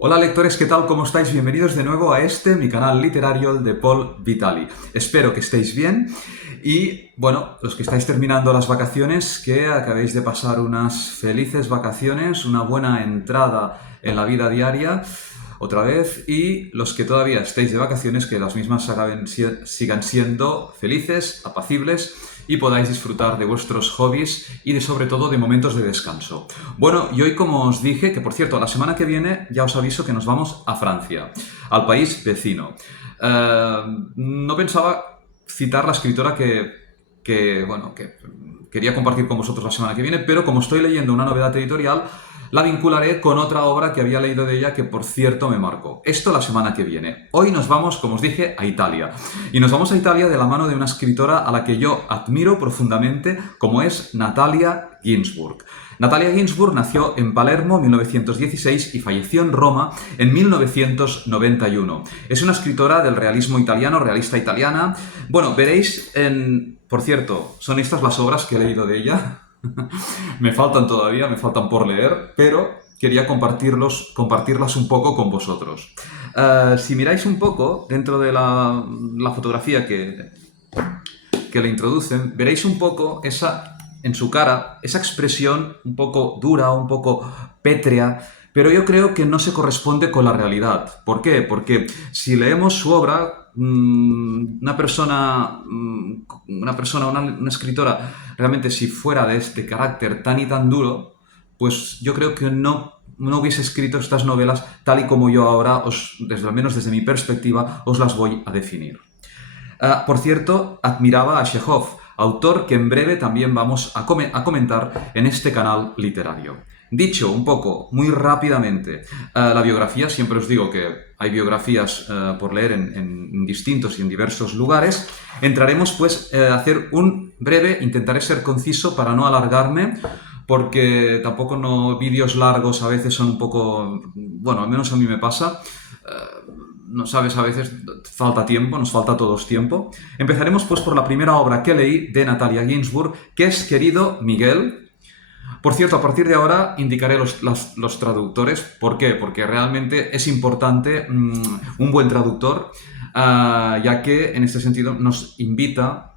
Hola lectores, ¿qué tal? ¿Cómo estáis? Bienvenidos de nuevo a mi canal literario, el de Paul Vitali. Espero que estéis bien y, bueno, los que estáis terminando las vacaciones, que acabéis de pasar unas felices vacaciones, una buena entrada en la vida diaria, otra vez, y los que todavía estéis de vacaciones, que las mismas sigan siendo felices, apacibles y podáis disfrutar de vuestros hobbies y sobre todo de momentos de descanso. Bueno, y hoy como os dije, que por cierto, la semana que viene ya os aviso que nos vamos a Francia, al país vecino. No pensaba citar la escritora que quería compartir con vosotros la semana que viene, pero como estoy leyendo una novedad editorial, la vincularé con otra obra que había leído de ella que, por cierto, me marcó. Esto la semana que viene. Hoy nos vamos, como os dije, a Italia. Y nos vamos a Italia de la mano de una escritora a la que yo admiro profundamente, como es Natalia Ginzburg. Natalia Ginzburg nació en Palermo en 1916 y falleció en Roma en 1991. Es una escritora del realismo italiano, realista italiana. Bueno, veréis en... Por cierto, son estas las obras que he leído de ella. Me faltan todavía, me faltan por leer, pero quería compartirlas un poco con vosotros. Si miráis un poco dentro de la fotografía que le introducen, veréis un poco en su cara, esa expresión un poco dura, un poco pétrea, pero yo creo que no se corresponde con la realidad. ¿Por qué? Porque si leemos su obra, una escritora, realmente si fuera de este carácter tan y tan duro, pues yo creo que no hubiese escrito estas novelas tal y como yo ahora, al menos desde mi perspectiva, os las voy a definir. Por cierto, admiraba a Chekhov, autor que en breve también vamos a comentar en este canal literario. Dicho un poco, muy rápidamente, la biografía, siempre os digo que hay biografías por leer en distintos y en diversos lugares. Entraremos pues a hacer un breve, intentaré ser conciso para no alargarme, porque tampoco vídeos largos a veces son un poco, bueno, al menos a mí me pasa, no sabes, a veces falta tiempo, nos falta a todos tiempo. Empezaremos pues por la primera obra que leí de Natalia Ginzburg, que es Querido Miguel. Por cierto, a partir de ahora indicaré los traductores. ¿Por qué? Porque realmente es importante un buen traductor, ya que en este sentido nos invita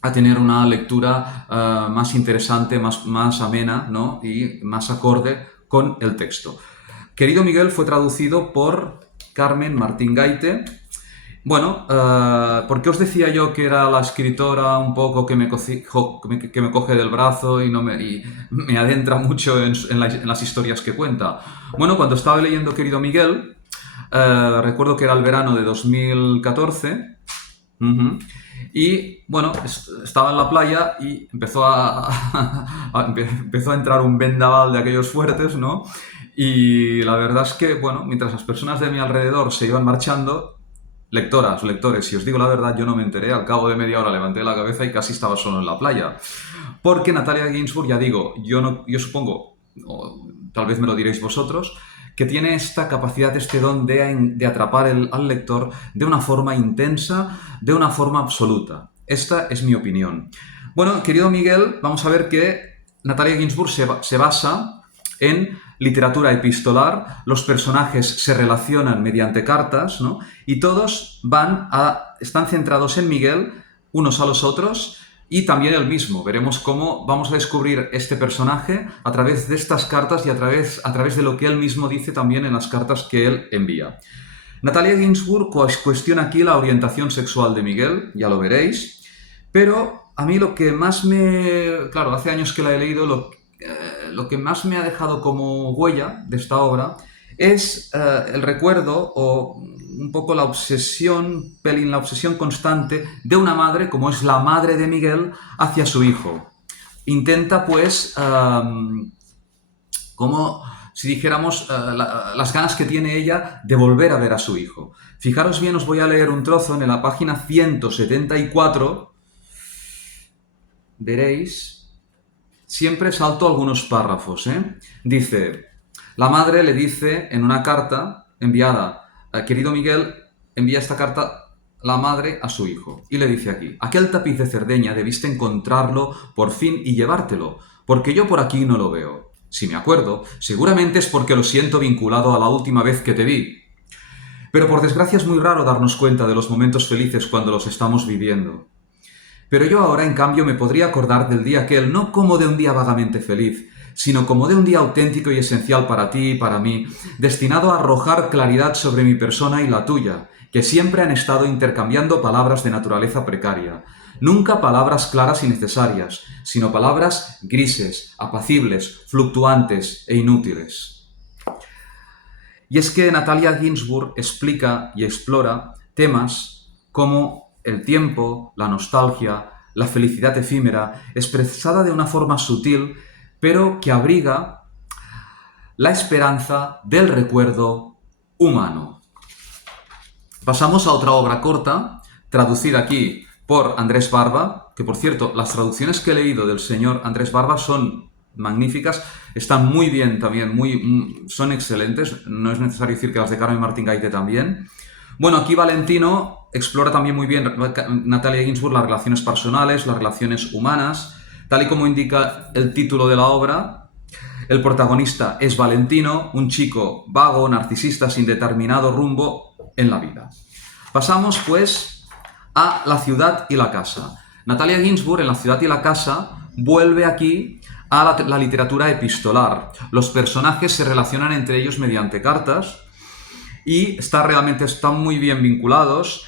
a tener una lectura más interesante, más amena, ¿no? Y más acorde con el texto. Querido Miguel fue traducido por Carmen Martín Gaite. Bueno, ¿por qué os decía yo que era la escritora un poco que que me coge del brazo y me adentra mucho en las historias que cuenta? Bueno, cuando estaba leyendo Querido Miguel, recuerdo que era el verano de 2014. Y bueno, estaba en la playa y empezó a entrar un vendaval de aquellos fuertes, ¿no? Y la verdad es que, bueno, mientras las personas de mi alrededor se iban marchando, lectoras, lectores, si os digo la verdad, yo no me enteré. Al cabo de media hora levanté la cabeza y casi estaba solo en la playa. Porque Natalia Ginzburg, ya digo, yo supongo, o tal vez me lo diréis vosotros, que tiene esta capacidad, este don de atrapar al lector de una forma intensa, de una forma absoluta. Esta es mi opinión. Bueno, querido Miguel, vamos a ver que Natalia Ginzburg se basa en literatura epistolar, los personajes se relacionan mediante cartas, ¿no? Y todos están centrados en Miguel, unos a los otros, y también el mismo. Veremos cómo vamos a descubrir este personaje a través de estas cartas y a través de lo que él mismo dice también en las cartas que él envía. Natalia Ginzburg cuestiona aquí la orientación sexual de Miguel, ya lo veréis, pero a mí lo que más Claro, hace años que la he leído, lo que más me ha dejado como huella de esta obra es el recuerdo o un poco la obsesión constante de una madre, como es la madre de Miguel, hacia su hijo. Intenta, pues, como si dijéramos, las ganas que tiene ella de volver a ver a su hijo. Fijaros bien, os voy a leer un trozo en la página 174. Veréis. Siempre salto algunos párrafos, ¿eh? Dice, la madre le dice en una carta enviada, querido Miguel, envía esta carta la madre a su hijo. Y le dice aquí, aquel tapiz de Cerdeña debiste encontrarlo por fin y llevártelo, porque yo por aquí no lo veo. Si me acuerdo, seguramente es porque lo siento vinculado a la última vez que te vi. Pero por desgracia es muy raro darnos cuenta de los momentos felices cuando los estamos viviendo. Pero yo ahora, en cambio, me podría acordar del día aquel no como de un día vagamente feliz, sino como de un día auténtico y esencial para ti y para mí, destinado a arrojar claridad sobre mi persona y la tuya, que siempre han estado intercambiando palabras de naturaleza precaria. Nunca palabras claras y necesarias, sino palabras grises, apacibles, fluctuantes e inútiles. Y es que Natalia Ginzburg explica y explora temas como el tiempo, la nostalgia, la felicidad efímera, expresada de una forma sutil, pero que abriga la esperanza del recuerdo humano. Pasamos a otra obra corta, traducida aquí por Andrés Barba, que por cierto, las traducciones que he leído del señor Andrés Barba son magníficas, están muy bien también, son excelentes, no es necesario decir que las de Carmen Martín Gaite también. Bueno, aquí Valentino explora también muy bien, Natalia Ginzburg, las relaciones personales, las relaciones humanas, tal y como indica el título de la obra. El protagonista es Valentino, un chico vago, narcisista, sin determinado rumbo en la vida. Pasamos, pues, a La ciudad y la casa. Natalia Ginzburg, en La ciudad y la casa, vuelve aquí a la literatura epistolar. Los personajes se relacionan entre ellos mediante cartas y están muy bien vinculados.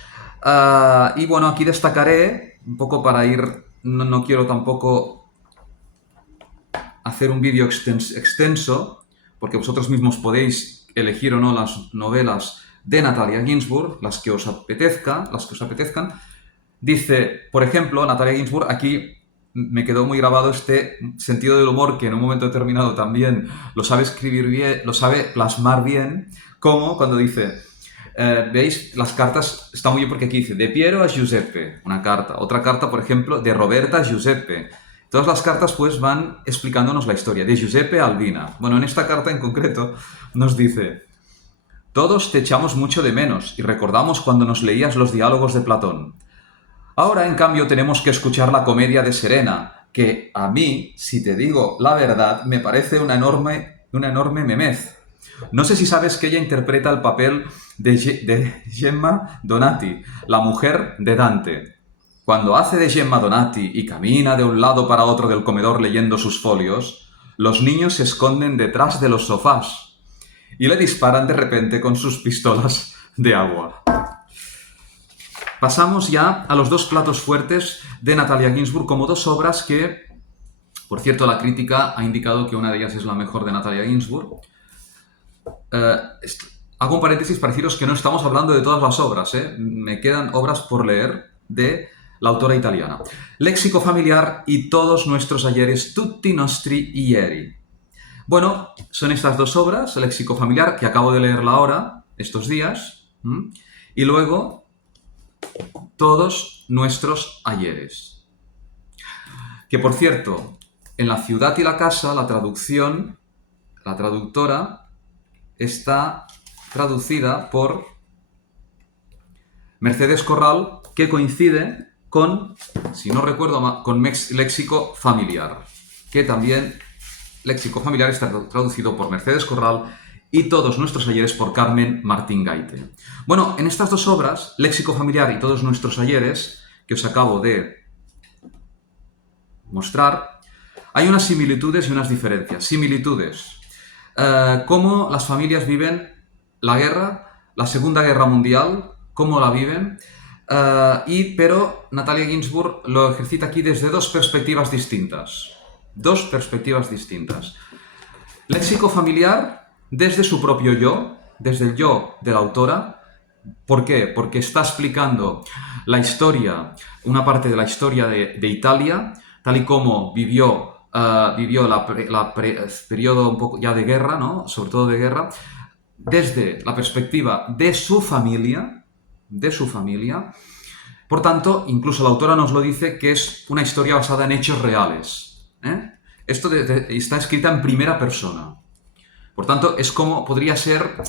Y bueno, aquí destacaré, un poco para ir, no quiero tampoco hacer un vídeo extenso, porque vosotros mismos podéis elegir o no las novelas de Natalia Ginzburg, las que os apetezcan. Dice, por ejemplo, Natalia Ginzburg, aquí me quedó muy grabado este sentido del humor que en un momento determinado también lo sabe escribir bien, lo sabe plasmar bien, como cuando dice, veis, las cartas, está muy bien porque aquí dice, de Piero a Giuseppe, una carta. Otra carta, por ejemplo, de Roberta a Giuseppe. Todas las cartas pues van explicándonos la historia, de Giuseppe a Albina. Bueno, en esta carta en concreto nos dice, todos te echamos mucho de menos y recordamos cuando nos leías los diálogos de Platón. Ahora, en cambio, tenemos que escuchar la comedia de Serena, que a mí, si te digo la verdad, me parece una enorme memez. No sé si sabes que ella interpreta el papel de Gemma Donati, la mujer de Dante. Cuando hace de Gemma Donati y camina de un lado para otro del comedor leyendo sus folios, los niños se esconden detrás de los sofás y le disparan de repente con sus pistolas de agua. Pasamos ya a los dos platos fuertes de Natalia Ginzburg como dos obras que, por cierto, la crítica ha indicado que una de ellas es la mejor de Natalia Ginzburg. Hago un paréntesis para deciros que no estamos hablando de todas las obras, me quedan obras por leer de la autora italiana. Léxico familiar y todos nuestros ayeres, tutti nostri ieri. Bueno, son estas dos obras, Léxico familiar, que acabo de leerla ahora, estos días, y luego todos nuestros ayeres. Que por cierto, en La ciudad y la casa, la traductora, está traducida por Mercedes Corral, que coincide con, si no recuerdo mal, con Léxico familiar, que también Léxico familiar está traducido por Mercedes Corral y todos nuestros ayeres por Carmen Martín Gaite. Bueno, en estas dos obras, Léxico familiar y todos nuestros ayeres, que os acabo de mostrar, hay unas similitudes y unas diferencias. Similitudes. Cómo las familias viven la guerra, la Segunda Guerra Mundial, cómo la viven, pero Natalia Ginzburg lo ejercita aquí desde dos perspectivas distintas. Dos perspectivas distintas. Léxico familiar desde su propio yo, desde el yo de la autora. ¿Por qué? Porque está explicando la historia, una parte de la historia de Italia, tal y como vivió el periodo un poco ya de guerra, ¿no? Sobre todo de guerra, desde la perspectiva de su familia. Por tanto, incluso la autora nos lo dice que es una historia basada en hechos reales. Esto está escrita en primera persona. Por tanto, es como podría ser,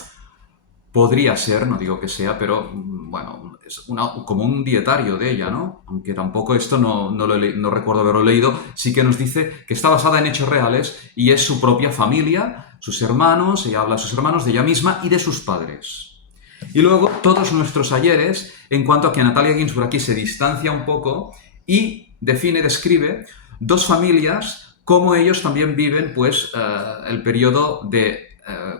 no digo que sea, pero bueno, como un dietario de ella, ¿no? Aunque tampoco esto no recuerdo haberlo leído, sí que nos dice que está basada en hechos reales y es su propia familia, sus hermanos, ella habla de sus hermanos, de ella misma y de sus padres. Y luego todos nuestros ayeres, en cuanto a que Natalia Ginzburg aquí se distancia un poco y describe dos familias, cómo ellos también viven pues, el periodo de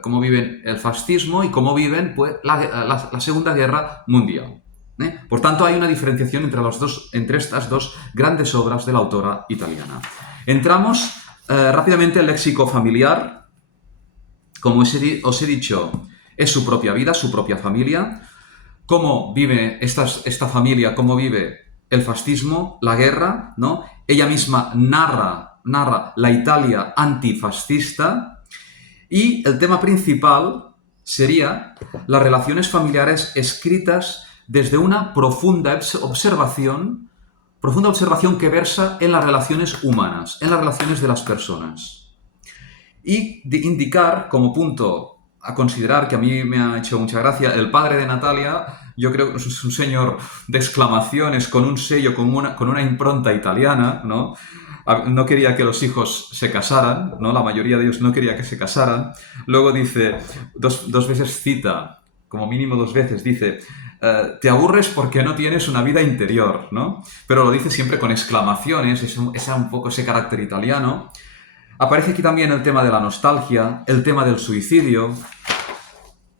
cómo viven el fascismo y cómo viven pues, la Segunda Guerra Mundial. Por tanto, hay una diferenciación entre estas dos grandes obras de la autora italiana. Entramos rápidamente al léxico familiar. Como os he dicho, es su propia vida, su propia familia. Cómo vive esta familia, cómo vive el fascismo, la guerra, ¿no? Ella misma narra la Italia antifascista. Y el tema principal sería las relaciones familiares escritas desde una profunda observación que versa en las relaciones humanas, en las relaciones de las personas. Y de indicar como punto a considerar, que a mí me ha hecho mucha gracia, el padre de Natalia, yo creo que es un señor de exclamaciones, con un sello, con una impronta italiana, ¿no? No quería que los hijos se casaran, ¿no? La mayoría de ellos no quería que se casaran. Luego dice, dos veces cita, como mínimo dos veces, dice, te aburres porque no tienes una vida interior, ¿no? Pero lo dice siempre con exclamaciones, es un poco ese carácter italiano. Aparece aquí también el tema de la nostalgia, el tema del suicidio.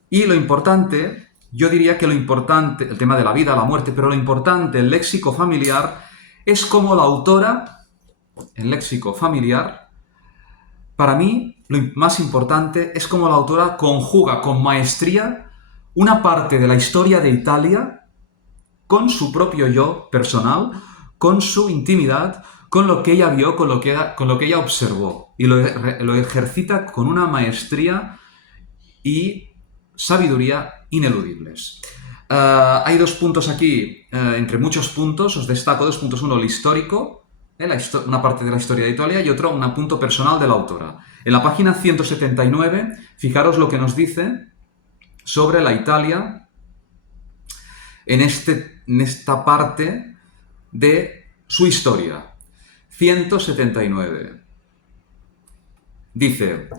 Y lo importante, yo diría que lo importante, el tema de la vida, la muerte, pero lo importante, el léxico familiar, es como la autora, el léxico familiar, para mí, lo más importante es cómo la autora conjuga con maestría una parte de la historia de Italia con su propio yo personal, con su intimidad, con lo que ella vio, con lo que ella observó. Y lo ejercita con una maestría y sabiduría ineludibles. Hay dos puntos aquí, entre muchos puntos, os destaco dos puntos. Uno, el histórico, una parte de la historia de Italia, y otro, un punto personal de la autora. En la página 179, fijaros lo que nos dice sobre la Italia en esta parte de su historia. 179. Dice: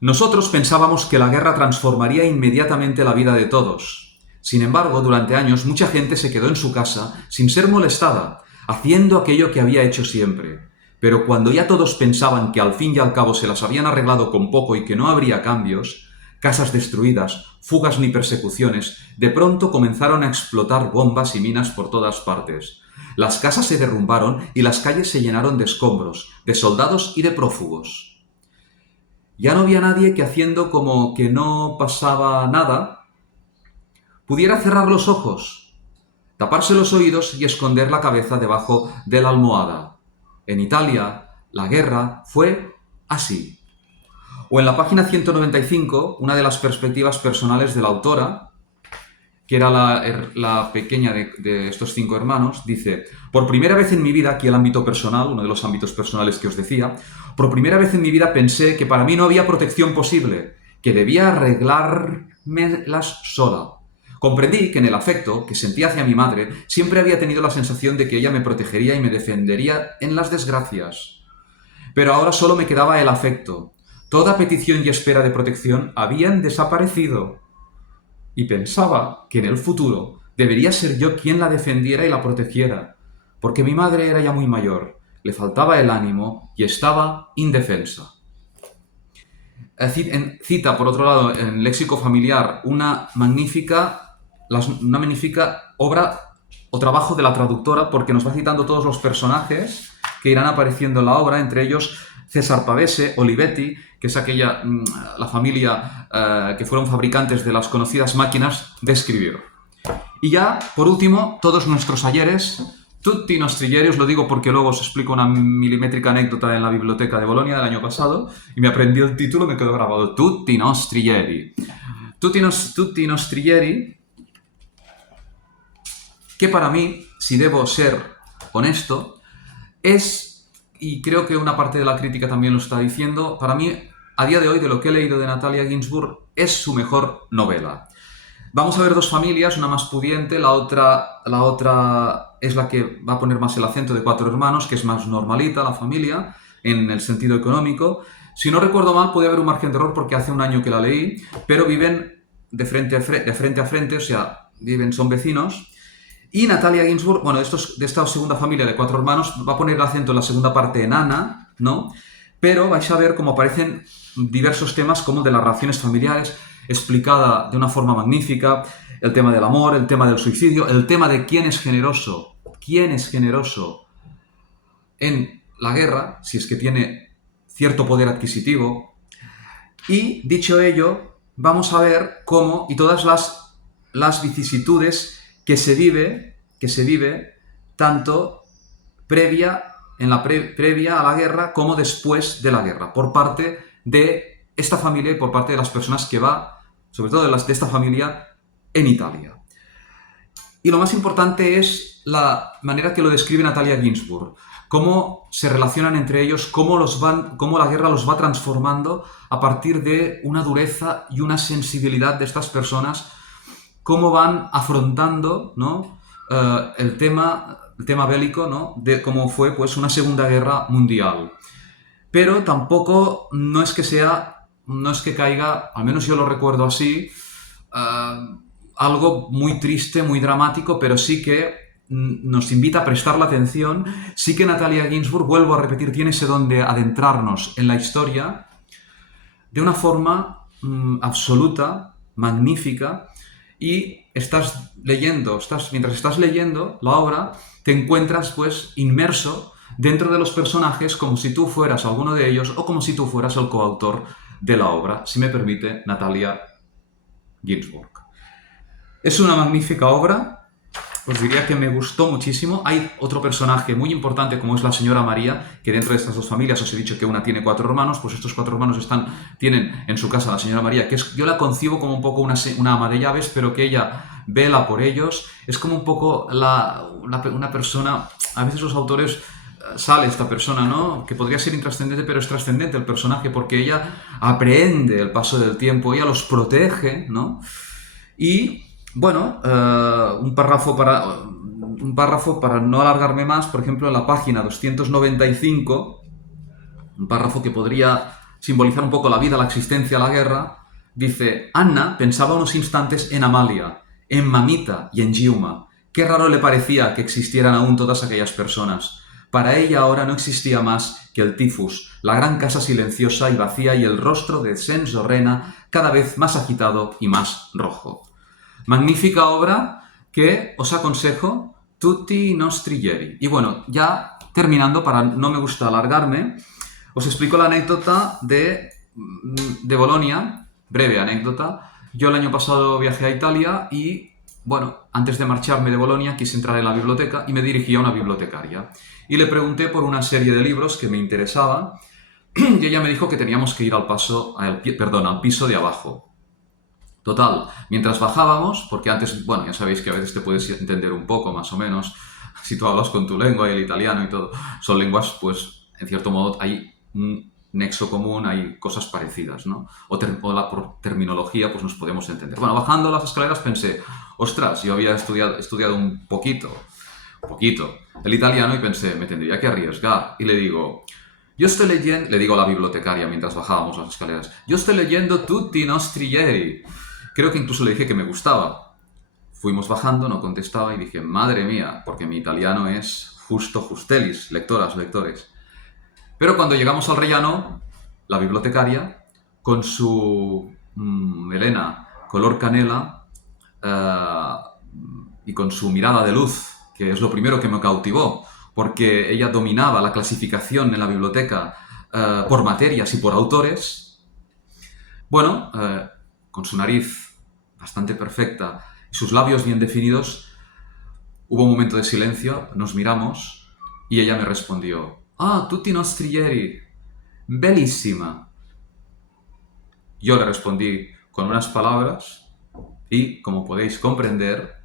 nosotros pensábamos que la guerra transformaría inmediatamente la vida de todos. Sin embargo, durante años mucha gente se quedó en su casa sin ser molestada, haciendo aquello que había hecho siempre. Pero cuando ya todos pensaban que al fin y al cabo se las habían arreglado con poco y que no habría cambios, casas destruidas, fugas ni persecuciones, de pronto comenzaron a explotar bombas y minas por todas partes. Las casas se derrumbaron y las calles se llenaron de escombros, de soldados y de prófugos. Ya no había nadie que, haciendo como que no pasaba nada, pudiera cerrar los ojos, taparse los oídos y esconder la cabeza debajo de la almohada. En Italia, la guerra fue así. O en la página 195, una de las perspectivas personales de la autora, que era la pequeña de estos 5 hermanos, dice: por primera vez en mi vida, aquí el ámbito personal, uno de los ámbitos personales que os decía, por primera vez en mi vida pensé que para mí no había protección posible, que debía arreglármelas sola. Comprendí que en el afecto que sentía hacia mi madre siempre había tenido la sensación de que ella me protegería y me defendería en las desgracias. Pero ahora solo me quedaba el afecto. Toda petición y espera de protección habían desaparecido. Y pensaba que en el futuro debería ser yo quien la defendiera y la protegiera, porque mi madre era ya muy mayor, le faltaba el ánimo y estaba indefensa. Cita, por otro lado, en léxico familiar, una magnífica obra o trabajo de la traductora, porque nos va citando todos los personajes que irán apareciendo en la obra, entre ellos César Pavese, Olivetti, que es la familia que fueron fabricantes de las conocidas máquinas de escribir. Y ya, por último, todos nuestros ayeres, tutti i nostri ieri, os lo digo porque luego os explico una milimétrica anécdota en la biblioteca de Bolonia del año pasado, y me aprendí el título, me quedó grabado, tutti i nostri ieri. Tutti i nostri ieri, que para mí, si debo ser honesto, es, y creo que una parte de la crítica también lo está diciendo, para mí, a día de hoy, de lo que he leído de Natalia Ginzburg, es su mejor novela. Vamos a ver dos familias, una más pudiente, la otra es la que va a poner más el acento de cuatro hermanos, que es más normalita la familia en el sentido económico. Si no recuerdo mal, puede haber un margen de error porque hace un año que la leí, pero viven de frente, o sea, son vecinos. Y Natalia Ginsburg, bueno, de esta segunda familia de cuatro hermanos, va a poner el acento en la segunda parte en Ana, ¿no? Pero vais a ver cómo aparecen diversos temas como el de las relaciones familiares, explicada de una forma magnífica, el tema del amor, el tema del suicidio, el tema de quién es generoso en la guerra, si es que tiene cierto poder adquisitivo. Y dicho ello, vamos a ver cómo y todas las vicisitudes que se vive tanto previa a la guerra como después de la guerra, por parte de esta familia y por parte de las personas que va, sobre todo de esta familia, en Italia. Y lo más importante es la manera que lo describe Natalia Ginsburg, cómo se relacionan entre ellos, cómo la guerra los va transformando a partir de una dureza y una sensibilidad de estas personas, cómo van afrontando, ¿no? El tema bélico, ¿no? De cómo fue pues una Segunda Guerra Mundial. Pero tampoco no es que caiga, al menos yo lo recuerdo así, algo muy triste, muy dramático, pero sí que nos invita a prestar la atención. Sí que Natalia Ginsburg, vuelvo a repetir, tiene ese don de adentrarnos en la historia de una forma absoluta, magnífica, y mientras estás leyendo la obra, te encuentras pues inmerso dentro de los personajes como si tú fueras alguno de ellos o como si tú fueras el coautor de la obra, si me permite Natalia Ginsburg. Es una magnífica obra, os diría que me gustó muchísimo. Hay otro personaje muy importante como es la señora María, que dentro de estas dos familias os he dicho que una tiene cuatro hermanos, pues estos cuatro hermanos tienen en su casa a la señora María, que yo la concibo como un poco una ama de llaves, pero que ella vela por ellos. Es como un poco una persona, a veces los autores sale esta persona, ¿no? Que podría ser intrascendente, pero es trascendente el personaje porque ella aprende el paso del tiempo, ella los protege, ¿no? Y bueno, un párrafo para no alargarme más, por ejemplo, en la página 295, un párrafo que podría simbolizar un poco la vida, la existencia, la guerra, dice: Anna pensaba unos instantes en Amalia, en Mamita y en Giuma. Qué raro le parecía que existieran aún todas aquellas personas. Para ella ahora no existía más que el tifus, la gran casa silenciosa y vacía y el rostro de Senzorrena cada vez más agitado y más rojo. Magnífica obra que os aconsejo, tutti i nostri ieri. Y bueno, ya terminando, para no me gusta alargarme, os explico la anécdota de Bolonia, breve anécdota. Yo el año pasado viajé a Italia y, bueno, antes de marcharme de Bolonia quise entrar en la biblioteca y me dirigí a una bibliotecaria. Y le pregunté por una serie de libros que me interesaban y ella me dijo que teníamos que ir al piso de abajo. Total, mientras bajábamos, porque antes, bueno, ya sabéis que a veces te puedes entender un poco, más o menos, si tú hablas con tu lengua y el italiano y todo, son lenguas, pues, en cierto modo, hay un nexo común, hay cosas parecidas, ¿no? Por terminología, pues nos podemos entender. Bueno, bajando las escaleras pensé, ostras, yo había estudiado un poquito, el italiano y pensé, me tendría que arriesgar. Y le digo, le digo a la bibliotecaria mientras bajábamos las escaleras, yo estoy leyendo tutti i nostri ieri. Creo que incluso le dije que me gustaba. Fuimos bajando, no contestaba y dije, madre mía, porque mi italiano es justelis, lectoras, lectores. Pero cuando llegamos al rellano, la bibliotecaria, con su melena color canela y con su mirada de luz, que es lo primero que me cautivó, porque ella dominaba la clasificación en la biblioteca por materias y por autores, bueno, con su nariz bastante perfecta y sus labios bien definidos, hubo un momento de silencio, nos miramos y ella me respondió, ah, tutti i nostri ieri, bellissima. Yo le respondí con unas palabras y, como podéis comprender,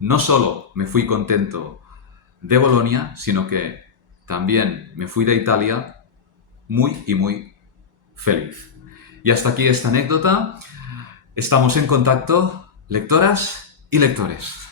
no solo me fui contento de Bolonia, sino que también me fui de Italia muy y muy feliz. Y hasta aquí esta anécdota. Estamos en contacto. lectoras y lectores.